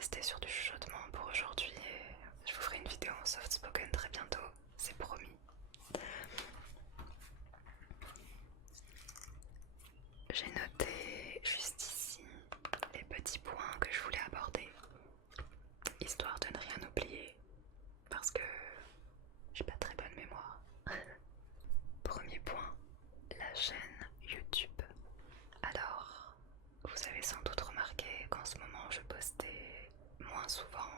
rester sur du chuchotement pour aujourd'hui et je vous ferai une vidéo en soft spoken très bientôt, c'est promis. J'ai noté juste ici les petits points que je voulais aborder, histoire de ne rien oublier, parce que j'ai pas très bonne mémoire. Premier point, la chaîne YouTube. Alors, vous avez sans doute remarqué qu'en ce moment je postais moins souvent,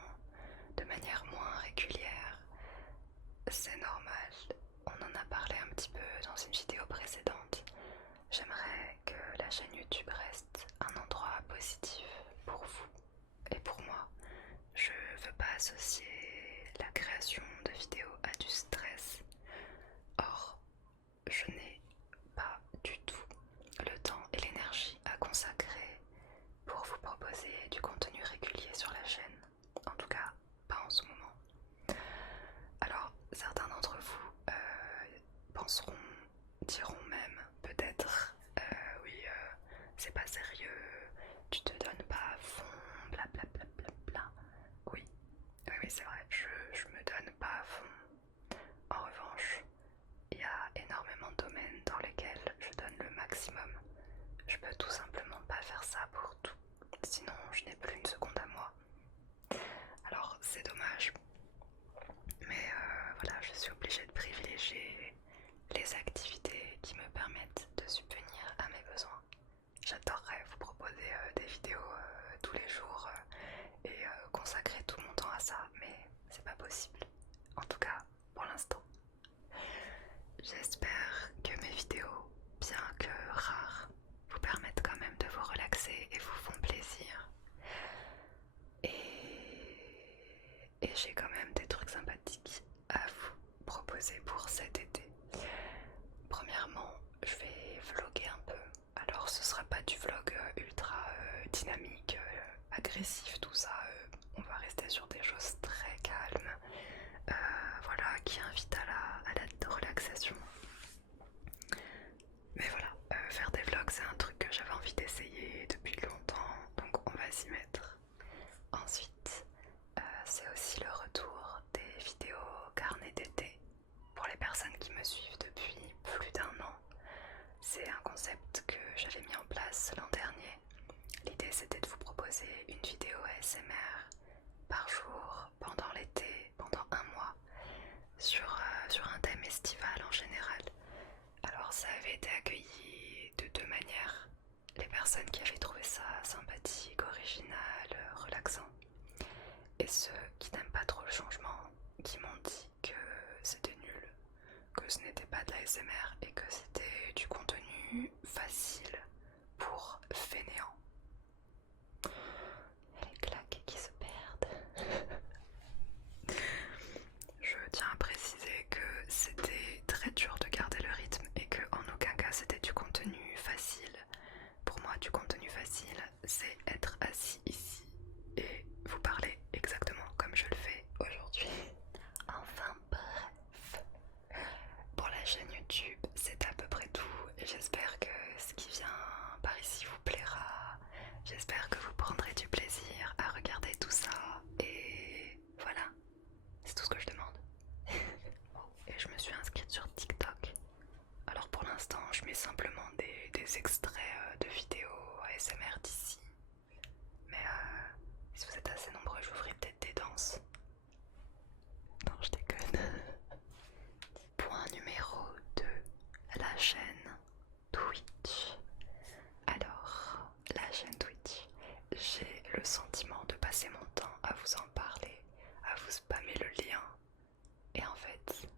de manière moins régulière. C'est normal, on en a parlé un petit peu dans une vidéo précédente. J'aimerais que la chaîne YouTube reste un endroit positif pour vous et pour moi. Je veux pas associer la création de vidéos à du stress. Or, je n'ai pas du tout le temps et l'énergie à consacrer pour vous proposer du contenu régulier sur la chaîne. En tout cas, pas en ce moment. Alors, certains d'entre vous penseront, diront même peut-être oui, c'est pas sérieux, tu te donnes pas à fond, bla bla bla bla bla. Oui, oui, c'est vrai, je me donne pas à fond. En revanche, il y a énormément de domaines dans lesquels je donne le maximum. Je peux tout simplement pas faire ça pour tout, sinon je n'ai plus une seconde à moi. Alors c'est dommage, mais voilà, je suis obligée de privilégier les activités qui me permettent de subvenir à mes besoins. J'adorerais vous proposer des vidéos tous les jours et consacrer tout mon temps à ça, mais c'est pas possible. En tout cas, pour l'instant. J'espère que mes vidéos, bien que rares, vous permettent quand même de vous relaxer et vous font plaisir. Et j'ai quand même des trucs sympathiques à vous proposer pour cet été. Premièrement, je vais vlogger un peu. Alors ce sera pas du vlog ultra dynamique, agressif, tout ça. On va rester sur des choses très calmes. Voilà, qui invitent à la relaxation. Mais voilà, faire des vlogs c'est un truc que j'avais envie d'essayer depuis longtemps, donc on va s'y mettre. Ensuite, c'est aussi le retour des vidéos carnet d'été. Pour les personnes qui me suivent depuis plus d'1 an, c'est un concept que j'avais mis en place l'an dernier. L'idée c'était de vous proposer une vidéo ASMR par jour pendant l'été, pendant 1 mois, sur un thème estival en général. Alors ça avait été accueilli de deux manières. Les personnes qui avaient trouvé ça sympathique, original, relaxant, et ceux qui n'aiment pas trop le changement, qui m'ont dit que c'était nul, que ce n'était pas de la l'ASMR et que c'était du contenu facile pour fainéants. Et les claques qui se perdent. Je tiens à préciser que c'était très dur de garder le rythme et que en aucun cas c'était du contenu facile. Pour moi, du contenu facile, c'est être assis ici et vous parler exactement comme je le fais aujourd'hui. Enfin bref, pour la chaîne YouTube, c'est à peu près tout. J'espère que ce qui vient par ici vous plaira. J'espère que vous prendrez du plaisir à regarder tout ça. Et voilà, c'est tout ce que je demande. Et je me suis inscrite sur TikTok. Alors pour l'instant, je mets simplement des extraits de vidéos ASMR d'ici. Mais si vous êtes assez nombreux, je vous ferai peut-être des danses. Non, je déconne. Point numéro 2, la chaîne Twitch. Alors, la chaîne Twitch, j'ai le sentiment de passer mon temps à vous en parler, à vous spammer le lien. Et en fait,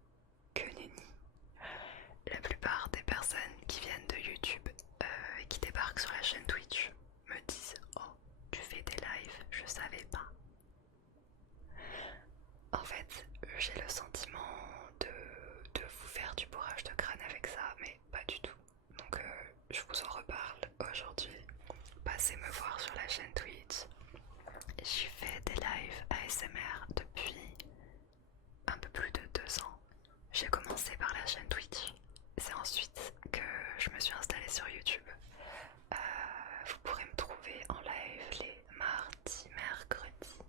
que nenni. La plupart des personnes qui viennent de YouTube et qui débarquent sur la chaîne Twitch me disent « Oh, tu fais des lives, je savais pas ». En fait, j'ai le sentiment de vous faire du bourrage de crâne avec ça, mais pas du tout. Donc je vous en reparle aujourd'hui. Passez me voir sur la chaîne Twitch. J'y fais des lives ASMR depuis un peu plus de 2 ans. J'ai commencé par la chaîne Twitch. C'est ensuite que je me suis installée sur YouTube. Vous pourrez me trouver en live les mardis, mercredis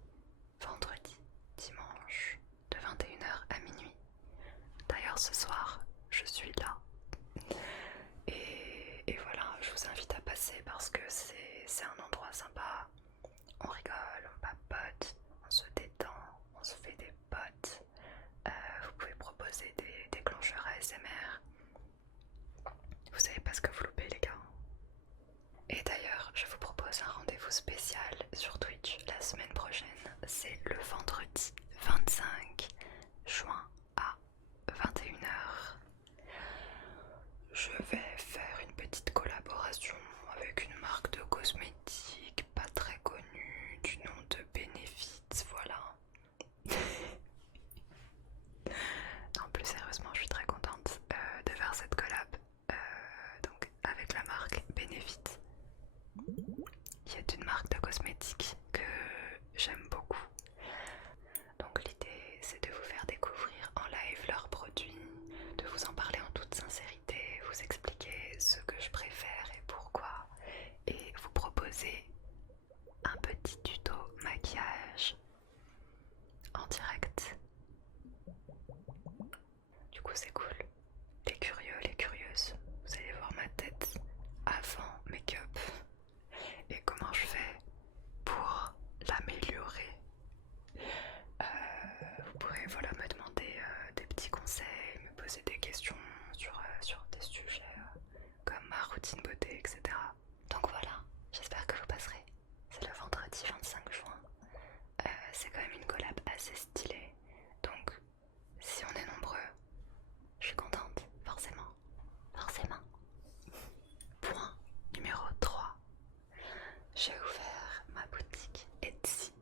ASMR. Vous savez pas ce que vous loupez les gars. Et d'ailleurs, je vous propose un rendez-vous spécial sur Twitch la semaine prochaine. C'est le vendredi 25 juin à 21h. Je vais faire une petite collaboration avec une marque de cosmétiques pas très connue du nom de Benefit, voilà. Non, plus sérieusement, je suis très contente de faire cette collab donc avec la marque Benefit, qui est une marque de cosmétiques que j'aime beaucoup. Donc l'idée c'est de vous faire découvrir en live leurs produits, de vous en parler en toute sincérité, vous expliquer ce que je préfère et pourquoi, et vous proposer un petit tuto maquillage en direct. Du coup c'est cool. Les curieux, les curieuses, vous allez voir ma tête avant make-up et comment je fais pour l'améliorer. Vous pourrez voilà, me demander des petits conseils, me poser des questions sur des sujets comme ma routine beauté, etc. Donc voilà, j'espère que vous passerez. C'est le vendredi 25 juin. C'est quand même une collab assez stylée. Donc si on est nombreux, je suis contente, forcément. Forcément. Point numéro 3. J'ai ouvert ma boutique Etsy.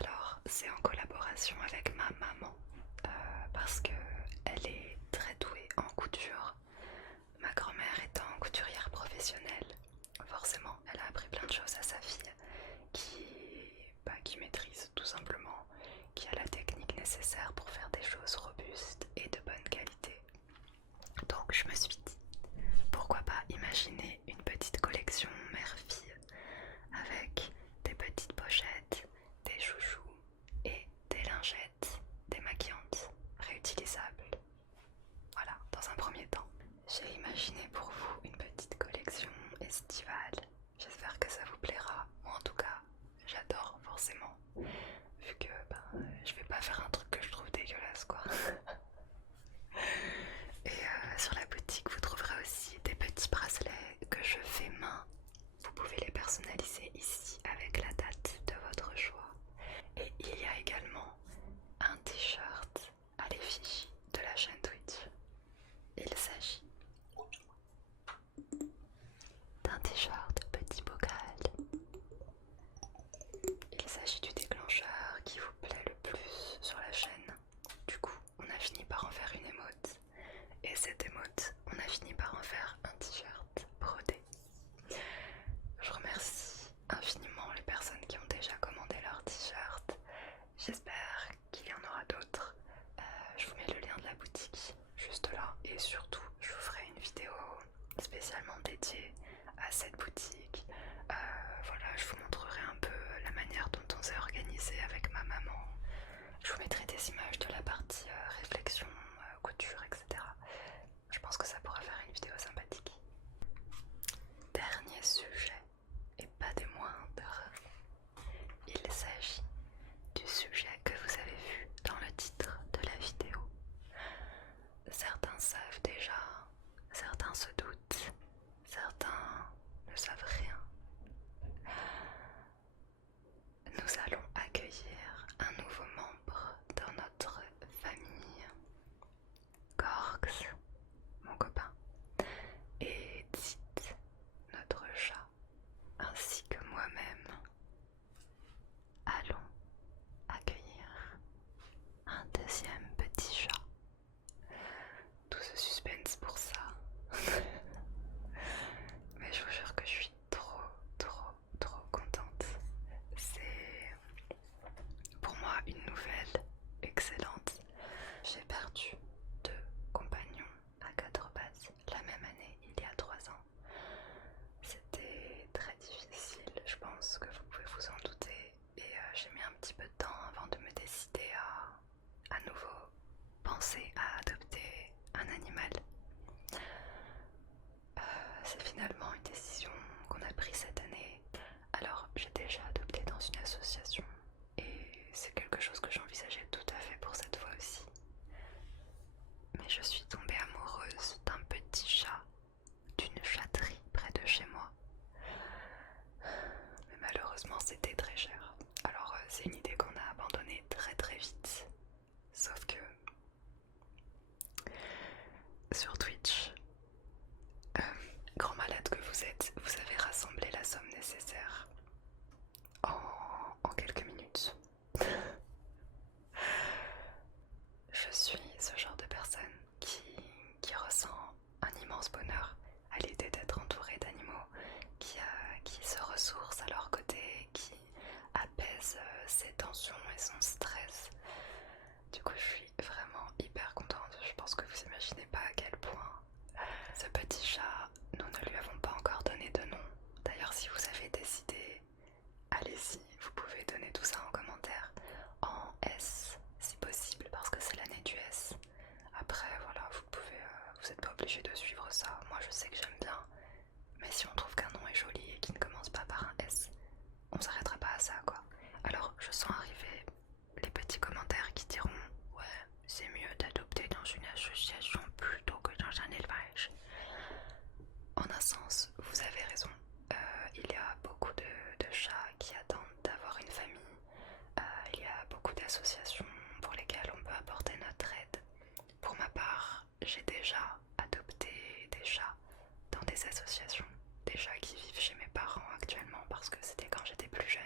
Alors c'est en collaboration avec ma maman parce que elle est très douée en couture. Ma grand-mère étant couturière professionnelle, forcément elle a appris plein de choses à sa fille qui maîtrise tout simplement, qui a la technique nécessaire pour faire des choses robustes et de bonne qualité. Donc je me suis dit, pourquoi pas imaginer une petite collection mère-fille avec des petites pochettes, des chouchous et des lingettes démaquillantes réutilisables. Voilà, dans un premier temps. J'ai imaginé pour vous une petite collection estivale. J'espère que ça vous plaira. Moi en tout cas, j'adore forcément. Vu que je vais pas faire un truc que je trouve dégueulasse quoi. Et sur la boutique, vous trouverez aussi des petits bracelets que je fais main. Vous pouvez les personnaliser ici avec la date de votre choix. Et il y a également un t-shirt à l'effigie de la chaîne Twitch. Il s'agit d'un t-shirt petit bocal. Il s'agit du déclencheur qui vous plaît le plus sur la chaîne. Du coup, on a fini par en faire une émote. Et cette émote, on a fini par en faire un t-shirt brodé. Je remercie infiniment les personnes qui ont déjà commandé leur t-shirt. J'espère qu'il y en aura d'autres. Je vous mets le lien de la boutique juste là. Et surtout, je vous ferai une vidéo spécialement dédiée à cette boutique. Voilà, je vous montrerai un peu la manière dont on s'est organisé avec ma maman. Je vous mettrai des images de la partie réflexion, couture, etc. Je pense que ça pourra faire une vidéo sympathique. Dernier sujet, et pas des moindres, il s'agit du sujet que vous avez vu dans le titre de la vidéo. Certains savent déjà, certains se doutent, certains ne savent rien. Nous allons accueillir un nouveau membre dans notre famille. associations pour lesquelles on peut apporter notre aide. Pour ma part, j'ai déjà adopté des chats dans des associations, des chats qui vivent chez mes parents actuellement parce que c'était quand j'étais plus jeune.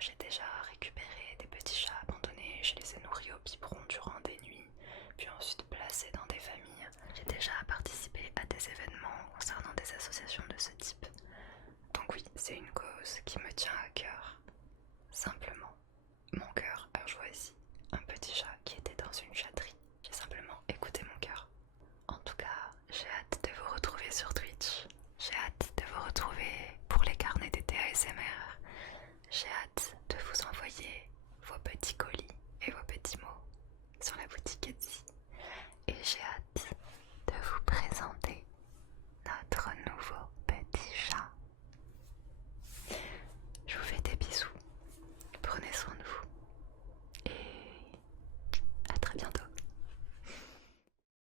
J'ai déjà récupéré des petits chats abandonnés, je les ai nourris au biberon durant des nuits, puis ensuite placés dans des familles. J'ai déjà participé à des événements concernant des associations de ce type. Donc oui, c'est une cause qui me tient à cœur. Simplement, mon cœur a choisi un petit chat qui était dans une chatterie. J'ai simplement écouté mon cœur. En tout cas, j'ai hâte de vous retrouver sur Twitch. J'ai hâte de vous retrouver pour les carnets d'été ASMR. J'ai hâte de vous envoyer